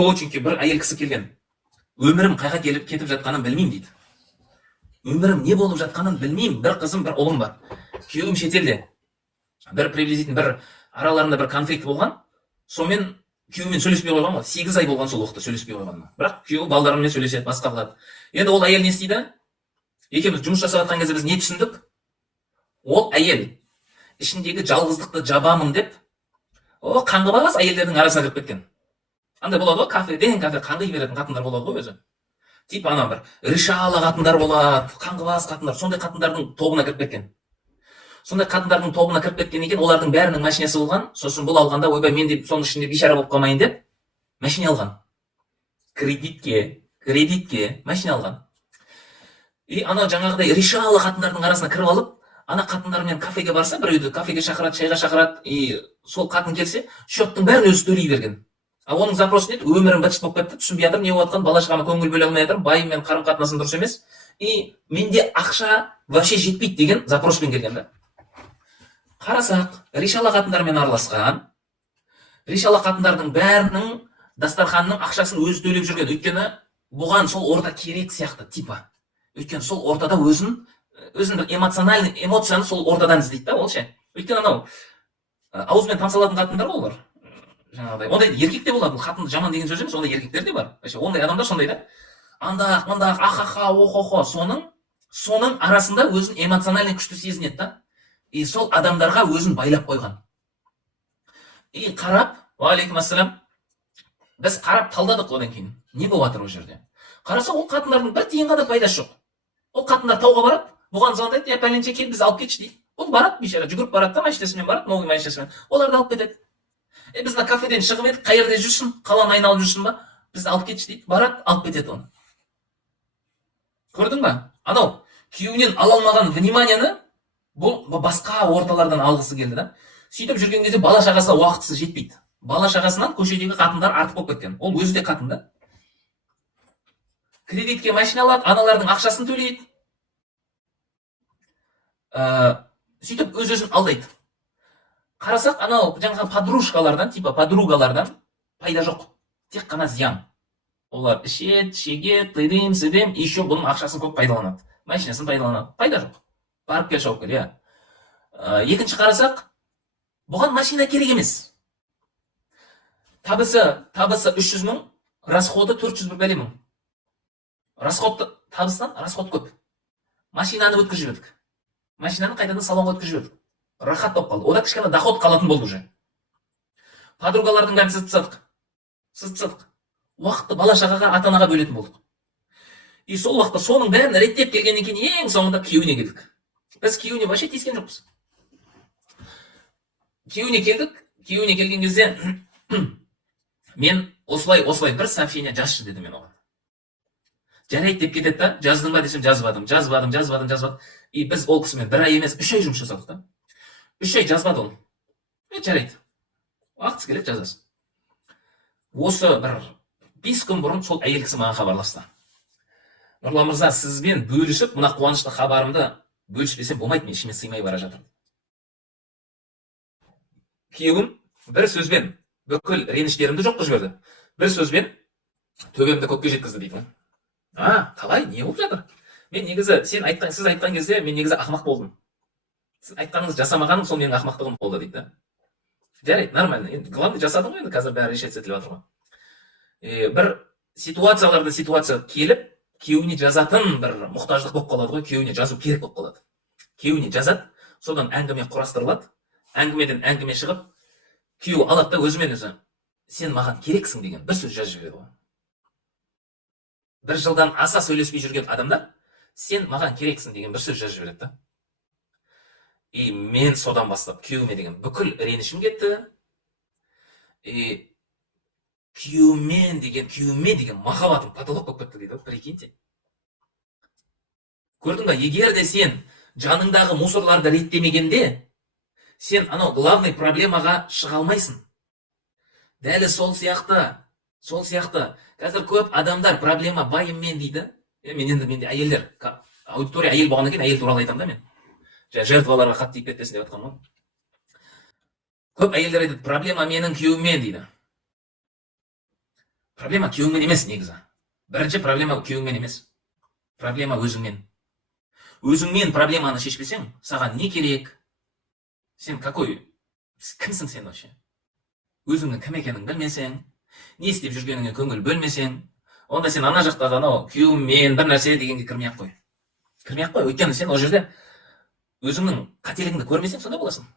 коучингке бір әйел кісі келген. Өмірім қайға келіп кетіп жатқанын білмеймін дейді. Өмірім не болып жатқанын білмеймін. Бір қызым, бір ұлым бар. Күйеуім шетелде. Бір приблизительно бір араларында бір конфликт болған. Сонымен күйеуімен сөйлеспей қойған ғой. 8 ай болған сол уақытта сөйлеспей қойғаныма. Бірақ күйеуі балдарымен сөйлеседі, басқа қылады. Енді ол әйел не істейді? Екеуміз жұмыс жасап жатқан кезде біз не түсіндік? Ол әйел ішіндегі жалғыздықты жабамын деп, қаңғыбас әйелдердің арасына кіріп кеткен. Андай болады ғой, кафеден кафе қаңғи беретін қатындар болады ғой өзі. Типа ана бір ришалы қатындар болады, қаңғыбас қатындар, сондай қатындардың тобына кіріп кеткен. Сондай қатындардың тобына кіріп кеткен екен, олардың бәрінің машинасы болған. Сосын бұл алғанда, ойбай, мен де соның ішінде бейшара болып қалмайын деп, машина алған. Кредитке машина алған. И ана жаңағыдай ришалы қатындардың арасына кіріп алып, ана қатындармен кафеге барса, біреуді кафеге шақырады, шайға шақырады, и сол қатын келсе, счеттың бәрін өзі төлей берген. А оның запросы не? Өмірім быт болып кетті, түсінбей жатырмын, не болып жатқанын, бала-шағама көңіл бөле алмай жатырмын, байыммен қарым-қатынасым дұрыс емес, и менде ақша вообще жетпейді деген запроспен келген да. Қарасақ, ришалы қатындармен араласқан, ришалы қатындардың бәрінің дастарханның ақшасын өзі төлеп жүрген. Өйткені бұған сол орта керек сияқты типа. Өйткені сол ортада өзін эмоциональный эмоцияны сол ортадан іздейді да, ол ше. Өйткені анау ауызбен тамсалатын қатындар ғой олар. Жаңағыдай. Ондай еркек те болады. Қатын жаман деген сөз емес, ондай еркектер де бар. Ондай адамдар сондай да. Андақ, мандақ, ахаха, охохо, соның арасында өзін эмоциональный күшті сезінеді да. И сол адамдарға өзін байлап қойған. И қарап, уалейкум ассалам, біз қарап талдадық одан кейін. Не болып жатыр ол жерде? Қараса, ол қатындардың бір тиынға да пайдасы жоқ. Ол қатындар тауға барады, бұған звондайды, пәленше кел, біз алып кетші дейді. Ол барады, бейшара, жүгіріп барады да, машинасымен барады, новый машинасымен. Оларды алып кетеді. Біз кафеден шығып едік, қай жерде жүрсің, қаланы айналып жүрсің ба? Бізді алып кетші дейді. Барады, алып кетеді оны. Көрдің ба? Анау күйеуінен ала алмаған вниманияны бұл басқа орталардан алғысы келді да. Сөйтіп жүрген кезде бала шағасына уақытысы жетпейді. Бала шағасынан көшедегі қатындар артық болып кеткен. Ол өзі де қатын да. Кредитке машина алады, аналардың ақшасын төлейді. Сөйтіп өз-өзін алдайды. Қарасақ, анау жаңағы подружкалардан, типа подругалардан пайда жоқ. Тек қана зиян. Олар ішет, шегет, тыдым, сыдым, еще бұның ақшасын көп пайдаланады. Машинасын пайдаланады. Пайда жоқ. Барып кел, шауып кел, иә. Екінші қарасақ, бұған машина керек емес. Табысы 300 мың, расходы 400 бір бәле мың. Табыстан расход көп. Машинаны өткізіп жібердік. Машинаны қайтадан салонға өткізіп жібердік. Рахат болып қалды. Ода кішкене доход қалатын болды уже. Подругалардың бәрін сызтсадық. Уақытты бала шағаға, ата-анаға бөлетін болдық. И сол уақытта соның бәрін реттеп келгеннен кейін ең соңында күйеуіне келдік. Біз күйеуіне вообще тиіскен жоқпыз. Күйеуіне келген кезде мен осылай бір сообщение жазшы деді мен оған. Жарайды деп кетеді да, жаздың ба десем жазбадым. И біз ол кісімен 1 ай емес 3 ай жұмыс жасадық та. 3 ай жазбады ол. Жарайды. Уақытысы келеді жазасың. Осы бір 5 күн бұрын сол әйел кісі маған хабарласты. Нұрлан мырза, сізбен бөлісіп, мына қуанышты хабарымды бөліспесем болмайды, мен ішіме сыймай бара жатырмын. Күйеуім бір сөзбен бүкіл реніштерімді жоққа жіберді. Бір сөзбен төбемді көкке жеткізді дейді. Қалай, не болып жатыр? Мен негізі, сіз айтқан кезде мен негізі ақымақ болдым. Сіз айтқаныңыз жасамағаным, сол менің ақымақтығым болды дейді. Жарайды, нормально. Енді главный жасадым ғой, енді қазір бәрі решет етіліп жатыр ғой. Бір ситуация келіп, күйеуіне жазатын бір мұқтаждық болып қалады ғой, күйеуіне жазу керек болып қалады. Күйеуіне жазады, содан әңгіме құрастырылады, әңгімеден әңгіме шығып, күйеу алады да өзімен өзі, сен маған керексің деген бір сөз жазып жібереді ғой. 1 жылдан аса сөйлеспей жүрген адамдар, сен маған керексің деген бір сөз жазып жібереді да. И мен содан бастап күйеуіме деген бүкіл ренішім кетті. Күйеуме деген махаббатым потолок болып кетті дейді, прикиньте. Көрдің ба, егер де сен жаныңдағы мусорларды реттемегенде, сен анау главный проблемаға шыға алмайсың. Дәлі сол сияқты. Қазір көп адамдар проблема байыммен дейді. Менде әйелдер, аудитория әйел болғаннан кейін әйел туралы айтамын да мен. Жертваларға қатты тиіп кетпесін деп жатқаным ғой. Көп әйелдер айтады, проблема менің күйеуіммен дейді. Проблема күйеуіңмен емес негізі. Бірінші проблема күйеуіңмен емес. Проблема өзіңмен. Өзіңмен проблеманы шешпесең, саған не керек? Сен кімсің сен вообще? Өзіңнің кім екенін білмесең, не істеп жүргеніңе көңіл бөлмесең, онда сен ана жақтағы анау күйеуіммен бір нәрсе дегенге кірмей-ақ қой. Өйткені сен ол жерде өзіңнің қателігіңді көрмесең сонда боласың.